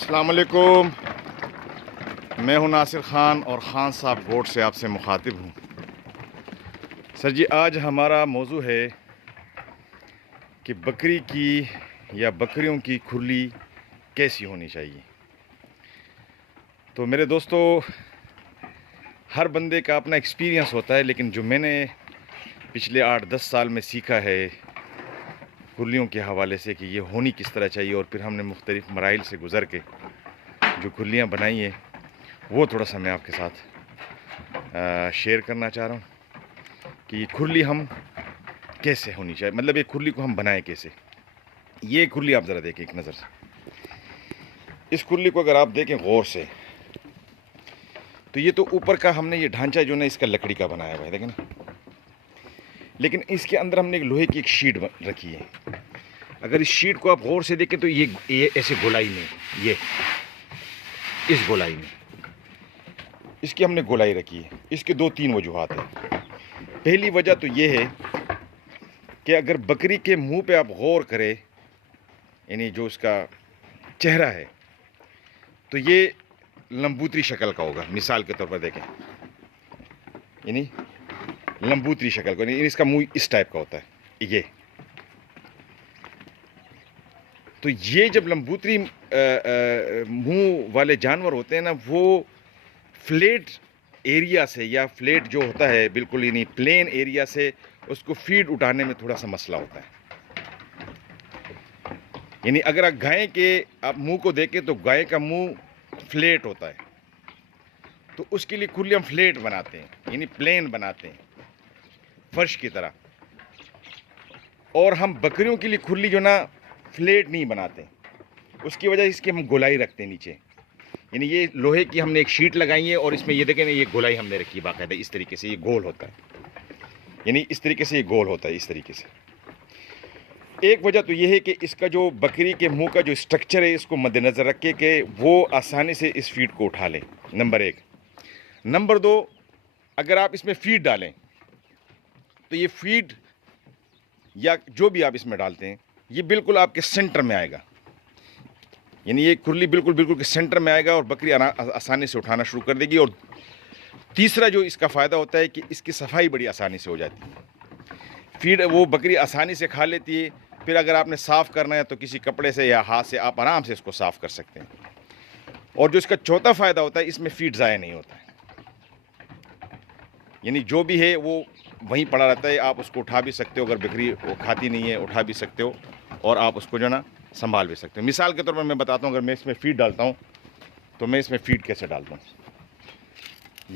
السلام علیکم، میں ہوں ناصر خان اور خان صاحب گوٹ سے آپ سے مخاطب ہوں۔ سر جی، آج ہمارا موضوع ہے کہ بکری کی یا بکریوں کی کھرلی کیسی ہونی چاہیے۔ تو میرے دوستو، ہر بندے کا اپنا ایکسپیرینس ہوتا ہے، لیکن جو میں نے پچھلے 8-10 سال میں سیکھا ہے کھرلیوں کے حوالے سے کہ یہ ہونی کس طرح چاہیے، اور پھر ہم نے مختلف مراحل سے گزر کے جو کھرلیاں بنائی ہیں وہ تھوڑا سا میں آپ کے ساتھ شیئر کرنا چاہ رہا ہوں کہ یہ کھرلی ہم کیسے ہونی چاہیے، مطلب یہ کھرلی کو ہم بنائیں کیسے۔ یہ کھرلی آپ ذرا دیکھیں ایک نظر سے، اس کھرلی کو اگر آپ دیکھیں غور سے تو یہ تو اوپر کا ہم نے یہ ڈھانچہ جو نا اس کا لکڑی کا بنایا ہوا ہے، دیکھیں نا، لیکن اس کے اندر ہم نے ایک لوہے کی ایک شیٹ رکھی ہے۔ اگر اس شیٹ کو آپ غور سے دیکھیں تو یہ ایسے گولائی میں، یہ اس گولائی میں اس کی ہم نے گولائی رکھی ہے۔ اس کے 2-3 وجوہات ہیں۔ پہلی وجہ تو یہ ہے کہ اگر بکری کے منہ پہ آپ غور کریں، یعنی جو اس کا چہرہ ہے، تو یہ لمبوتری شکل کا ہوگا۔ مثال کے طور پر دیکھیں، یعنی لمبوتری شکل کا، یعنی اس کا منہ اس ٹائپ کا ہوتا ہے۔ یہ تو یہ جب لمبوتری منہ والے جانور ہوتے ہیں نا، وہ فلیٹ ایریا سے یا فلیٹ جو ہوتا ہے بالکل یعنی پلین ایریا سے اس کو فیڈ اٹھانے میں تھوڑا سا مسئلہ ہوتا ہے۔ یعنی اگر آپ گائے کے آپ منہ کو دیکھیں تو گائے کا منہ فلیٹ ہوتا ہے، تو اس کے لیے کھرلی ہم فلیٹ بناتے ہیں، یعنی پلین بناتے ہیں فرش کی طرح۔ اور ہم بکریوں کے لیے کھرلی جو نا فلیٹ نہیں بناتے، اس کی وجہ اس کی ہم گولائی رکھتے ہیں نیچے، یعنی یہ لوہے کی ہم نے ایک شیٹ لگائی ہے اور اس میں یہ دیکھیں نا، یہ گولائی ہم نے رکھی ہے باقاعدہ اس طریقے سے، یہ گول ہوتا ہے، یعنی اس طریقے سے یہ گول ہوتا ہے اس طریقے سے۔ ایک وجہ تو یہ ہے کہ اس کا جو بکری کے منہ کا جو سٹرکچر ہے اس کو مد نظر رکھے کہ وہ آسانی سے اس فیڈ کو اٹھا لیں، نمبر 1۔ نمبر 2، اگر آپ اس میں فیڈ ڈالیں تو یہ فیڈ یا جو بھی آپ اس میں ڈالتے ہیں یہ بالکل آپ کے سینٹر میں آئے گا، یعنی یہ کھرلی بالکل کے سینٹر میں آئے گا اور بکری آسانی سے اٹھانا شروع کر دے گی۔ اور تیسرا جو اس کا فائدہ ہوتا ہے کہ اس کی صفائی بڑی آسانی سے ہو جاتی ہے، فیڈ وہ بکری آسانی سے کھا لیتی ہے۔ پھر اگر آپ نے صاف کرنا ہے تو کسی کپڑے سے یا ہاتھ سے آپ آرام سے اس کو صاف کر سکتے ہیں۔ اور جو اس کا چوتھا فائدہ ہوتا ہے، اس میں فیڈ ضائع نہیں ہوتا ہے، یعنی جو بھی ہے وہ وہیں پڑا رہتا ہے، آپ اس کو اٹھا بھی سکتے ہو، اگر بکری وہ کھاتی نہیں ہے اٹھا بھی سکتے ہو، اور آپ اس کو جو نا سنبھال بھی سکتے ہو۔ مثال کے طور پر میں بتاتا ہوں، اگر میں اس میں فیڈ ڈالتا ہوں تو میں اس میں فیڈ کیسے ڈالتا ہوں۔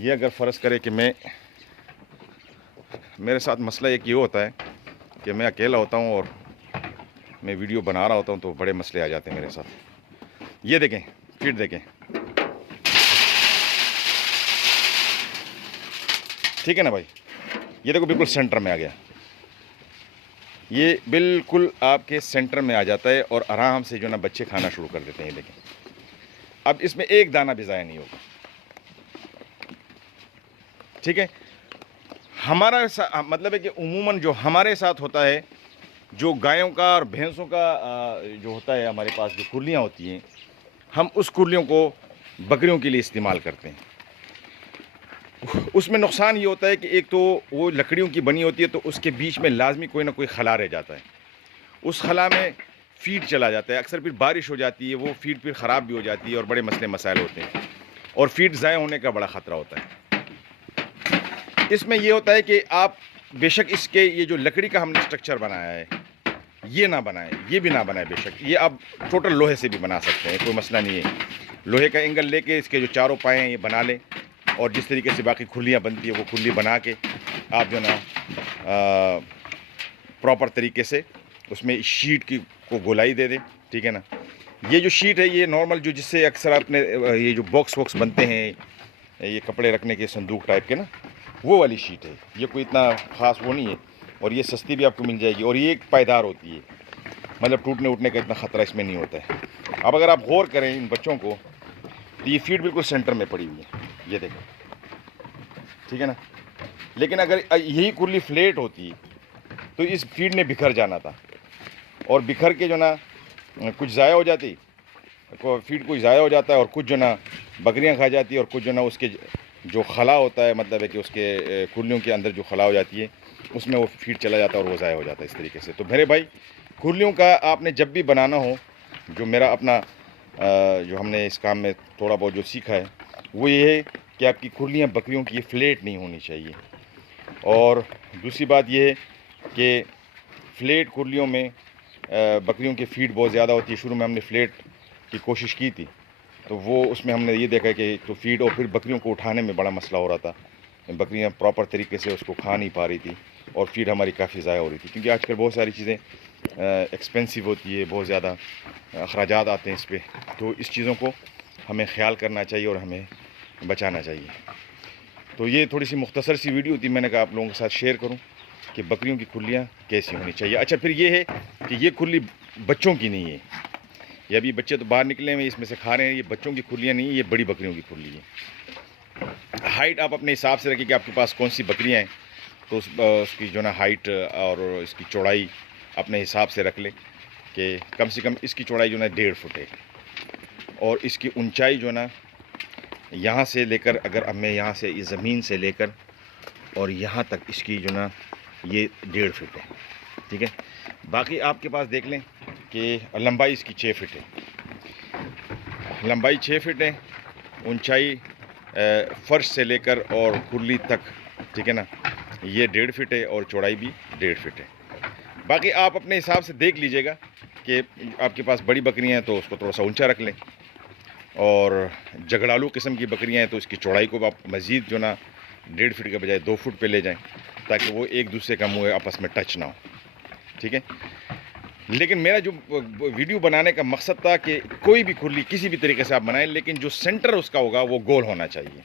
یہ اگر فرض کرے کہ میرے ساتھ مسئلہ ایک یہ ہوتا ہے کہ میں اکیلا ہوتا ہوں اور میں ویڈیو بنا رہا ہوتا ہوں تو بڑے مسئلے آ جاتے ہیں میرے ساتھ۔ یہ دیکھیں، فیڈ دیکھیں، ٹھیک ہے نا بھائی، یہ دیکھو بالکل سینٹر میں آ گیا، یہ بالکل آپ کے سینٹر میں آ جاتا ہے اور آرام سے جو نا بچے کھانا شروع کر دیتے ہیں۔ یہ دیکھیں، اب اس میں ایک دانہ بھی ضائع نہیں ہوگا، ٹھیک ہے۔ ہمارا مطلب ہے کہ عموماً جو ہمارے ساتھ ہوتا ہے، جو گایوں کا اور بھینسوں کا جو ہوتا ہے ہمارے پاس جو کھرلیاں ہوتی ہیں، ہم اس کھرلیوں کو بکریوں کے لیے استعمال کرتے ہیں۔ اس میں نقصان یہ ہوتا ہے کہ ایک تو وہ لکڑیوں کی بنی ہوتی ہے تو اس کے بیچ میں لازمی کوئی نہ کوئی خلا رہ جاتا ہے، اس خلا میں فیڈ چلا جاتا ہے، اکثر پھر بارش ہو جاتی ہے، وہ فیڈ پھر خراب بھی ہو جاتی ہے اور بڑے مسئلے مسائل ہوتے ہیں، اور فیڈ ضائع ہونے کا بڑا خطرہ ہوتا ہے۔ اس میں یہ ہوتا ہے کہ آپ بے شک اس کے یہ جو لکڑی کا ہم نے سٹرکچر بنایا ہے یہ نہ بنائیں، یہ بھی نہ بنائیں، بے شک یہ آپ ٹوٹل لوہے سے بھی بنا سکتے ہیں، کوئی مسئلہ نہیں ہے۔ لوہے کا اینگل لے کے اس کے جو چاروں پائے ہیں یہ بنا لیں، اور جس طریقے سے باقی کھرلیاں بنتی ہیں وہ کھرلی بنا کے آپ جو نا پراپر طریقے سے اس میں شیٹ کو گولائی دے دیں، ٹھیک ہے نا۔ یہ جو شیٹ ہے یہ نارمل جو جس سے اکثر آپ نے یہ جو باکس بنتے ہیں، یہ کپڑے رکھنے کے صندوق ٹائپ کے نا، وہ والی شیٹ ہے، یہ کوئی اتنا خاص وہ نہیں ہے، اور یہ سستی بھی آپ کو مل جائے گی، اور یہ ایک پائیدار ہوتی ہے، مطلب ٹوٹنے ووٹنے کا اتنا خطرہ اس میں نہیں ہوتا ہے۔ اب اگر آپ غور کریں ان بچوں کو تو یہ فیڈ بالکل سینٹر میں پڑی ہوئی ہے، یہ دیکھیں، ٹھیک ہے نا۔ لیکن اگر یہی کھرلی فلیٹ ہوتی تو اس فیڈ نے بکھر جانا تھا، اور بکھر کے جو نا کچھ ضائع ہو جاتی، فیڈ کوئی ضائع ہو جاتا ہے اور کچھ جو نا بکریاں کھا جاتی ہے اور کچھ جو نا اس کے جو خلا ہوتا ہے، مطلب ہے کہ اس کے کھرلیوں کے اندر جو خلا ہو جاتی ہے اس میں وہ فیڈ چلا جاتا ہے اور وہ ضائع ہو جاتا ہے اس طریقے سے۔ تو میرے بھائی کھرلیوں کا آپ نے جب بھی بنانا ہو، جو میرا اپنا جو ہم نے اس کام میں تھوڑا بہت جو سیکھا ہے وہ یہ ہے کہ آپ کی کھرلیاں بکریوں کی فلیٹ نہیں ہونی چاہیے، اور دوسری بات یہ ہے کہ فلیٹ کھرلیوں میں بکریوں کی فیڈ بہت زیادہ ہوتی ہے۔ شروع میں ہم نے فلیٹ کی کوشش کی تھی تو وہ اس میں ہم نے یہ دیکھا کہ تو فیڈ اور پھر بکریوں کو اٹھانے میں بڑا مسئلہ ہو رہا تھا، بکریاں پراپر طریقے سے اس کو کھا نہیں پا رہی تھی اور فیڈ ہماری کافی ضائع ہو رہی تھی، کیونکہ آج کل بہت ساری چیزیں ایکسپینسو ہوتی ہے، بہت زیادہ اخراجات آتے ہیں اس پہ، تو اس چیزوں کو ہمیں خیال کرنا چاہیے اور ہمیں بچانا چاہیے۔ تو یہ تھوڑی سی مختصر سی ویڈیو تھی، میں نے کہا آپ لوگوں کے ساتھ شیئر کروں کہ بکریوں کی کھرلیاں کیسی ہونی چاہیے۔ اچھا پھر یہ ہے کہ یہ کھرلی بچوں کی نہیں ہے، یہ ابھی بچے تو باہر نکلے ہوئے اس میں سے کھا رہے ہیں، یہ بچوں کی کھرلیاں نہیں ہیں، یہ بڑی بکریوں کی کھرلی ہے۔ ہائٹ آپ اپنے حساب سے رکھیں کہ آپ کے پاس کون سی بکریاں ہیں، تو اس کی جو نا ہائٹ اور اس کی چوڑائی اپنے حساب سے رکھ لیں کہ کم سے کم اس کی چوڑائی جو نا 1.5 فٹ ہے، اور اس کی اونچائی جو نا یہاں سے لے کر، اگر اب میں یہاں سے اس زمین سے لے کر اور یہاں تک اس کی جو نا یہ 1.5 فٹ ہے، ٹھیک ہے۔ باقی آپ کے پاس دیکھ لیں کہ لمبائی اس کی 6 فٹ ہے، لمبائی 6 فٹ ہے، اونچائی فرش سے لے کر اور کھرلی تک، ٹھیک ہے نا، یہ 1.5 فٹ ہے اور چوڑائی بھی 1.5 فٹ ہے۔ باقی آپ اپنے حساب سے دیکھ لیجئے گا کہ آپ کے پاس بڑی بکریاں ہیں تو اس کو تھوڑا سا اونچا رکھ لیں، اور جگڑالو قسم کی بکریاں ہیں تو اس کی چوڑائی کو آپ مزید جو نا 1.5 فٹ کے بجائے 2 فٹ پہ لے جائیں، تاکہ وہ ایک دوسرے کا منہ آپس میں ٹچ نہ ہو، ٹھیک ہے۔ لیکن میرا جو ویڈیو بنانے کا مقصد تھا کہ کوئی بھی کھرلی کسی بھی طریقے سے آپ بنائیں، لیکن جو سینٹر اس کا ہوگا وہ گول ہونا چاہیے،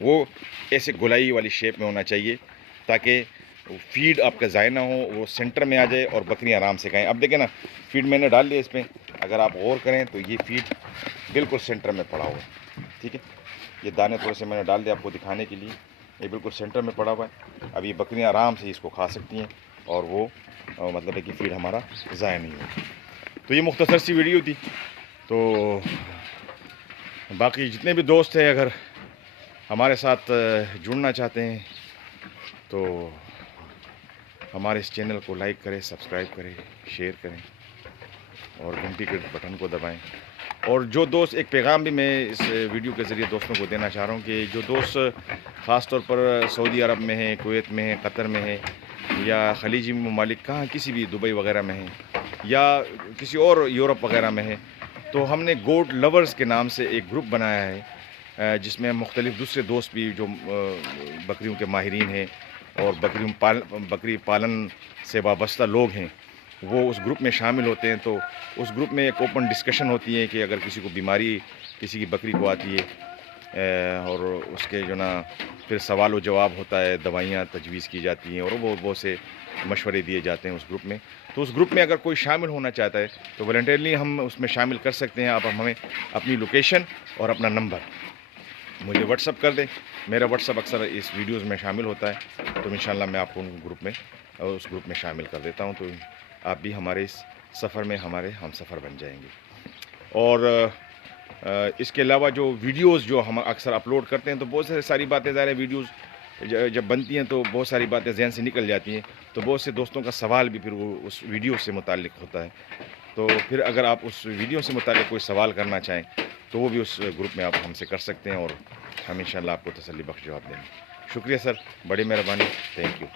وہ ایسے گولائی والی شیپ میں ہونا چاہیے تاکہ فیڈ آپ کا ضائع نہ ہو، وہ سینٹر میں آ جائے اور بکریاں آرام سے کھائیں۔ اب دیکھیں نا فیڈ میں نے ڈال لیا اس میں، اگر آپ غور کریں تو یہ فیڈ بالکل سینٹر میں پڑا ہوا ہے، ٹھیک ہے۔ یہ دانے تھوڑے سے میں نے ڈال دیا آپ کو دکھانے کے لیے، یہ بالکل سینٹر میں پڑا ہوا ہے۔ اب یہ بکریاں آرام سے اس کو کھا سکتی ہیں اور وہ مطلب ہے کہ فیڈ ہمارا ضائع نہیں ہوگا۔ تو یہ مختصر سی ویڈیو تھی، تو باقی جتنے بھی دوست ہیں اگر ہمارے ساتھ جڑنا چاہتے ہیں تو ہمارے اس چینل کو لائک کریں، سبسکرائب کریں، شیئر کریں اور گھنٹی کے بٹن کو دبائیں۔ اور جو دوست، ایک پیغام بھی میں اس ویڈیو کے ذریعے دوستوں کو دینا چاہ رہا ہوں کہ جو دوست خاص طور پر سعودی عرب میں ہیں، کویت میں ہیں، قطر میں ہیں، یا خلیجی ممالک کہاں کسی بھی دبئی وغیرہ میں ہیں، یا کسی اور یورپ وغیرہ میں ہیں، تو ہم نے گوٹ لورز کے نام سے ایک گروپ بنایا ہے، جس میں مختلف دوسرے دوست بھی جو بکریوں کے ماہرین ہیں اور بکری پالن سے وابستہ لوگ ہیں، وہ اس گروپ میں شامل ہوتے ہیں۔ تو اس گروپ میں ایک اوپن ڈسکشن ہوتی ہے کہ اگر کسی کو بیماری کسی کی بکری کو آتی ہے اور اس کے جو نا پھر سوال و جواب ہوتا ہے، دوائیاں تجویز کی جاتی ہیں اور وہ بہت سے مشورے دیے جاتے ہیں اس گروپ میں۔ تو اس گروپ میں اگر کوئی شامل ہونا چاہتا ہے تو والنٹیرلی ہم اس میں شامل کر سکتے ہیں۔ آپ ہمیں اپنی لوکیشن اور اپنا نمبر مجھے واٹس اپ کر دیں، میرا واٹس اپ اکثر اس ویڈیوز میں شامل ہوتا ہے، تو انشاءاللہ میں آپ کو اس گروپ میں شامل کر دیتا ہوں، تو آپ بھی ہمارے اس سفر میں ہمارے ہم سفر بن جائیں گے۔ اور اس کے علاوہ جو ویڈیوز جو ہم اکثر اپلوڈ کرتے ہیں تو بہت ساری باتیں، ظاہر ہے ویڈیوز جب بنتی ہیں تو بہت ساری باتیں ذہن سے نکل جاتی ہیں، تو بہت سے دوستوں کا سوال بھی پھر وہ اس ویڈیو سے متعلق ہوتا ہے، تو پھر اگر آپ اس ویڈیو سے متعلق کوئی سوال کرنا چاہیں تو وہ بھی اس گروپ میں آپ ہم سے کر سکتے ہیں اور ہم انشاءاللہ آپ کو تسلی بخش جواب دیں گے۔ شکریہ سر، بڑی مہربانی، تھینک یو۔